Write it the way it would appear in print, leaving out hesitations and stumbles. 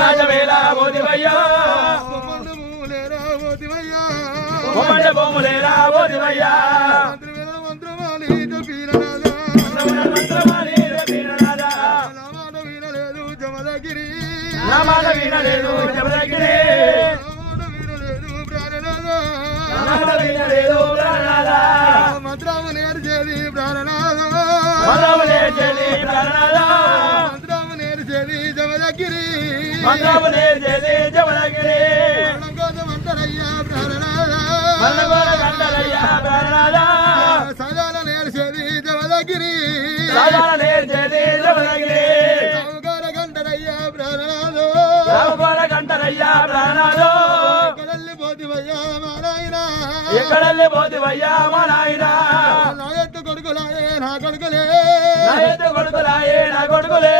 రాజవేళ ఓదివయ్యా బొమ్మలేరా ఓదివయ్యా నామాల వీణలేదు జమదగిరి మంత్రము నేర్చేది ప్రాణనాథ మంత్రము నేర్చేది ప్రాణనాథ మంత్రము నేర్చేది జమదగిరి మంత్రము నేర్చేది జమదగిరి అంటారయ్యా ప్రాణనాథ అంటారయ్యా ప్రాణనాథ సదాల నేర్చేది జమదగిరి సదాల నేర్చేది జమదగిరి గంటరయ్యా ప్రాణనాథ గంటరయ్యా ప్రాణనాథ ఎక్కడల్లి పోతివయ్యా మా నాయన ఎక్కడల్లి పోతివయ్యా మా నాయన నా ఎత్తు కొడుకులాయే నా కొడుకులే నా ఎత్తు కొడుకులాయే నా కొడుకులే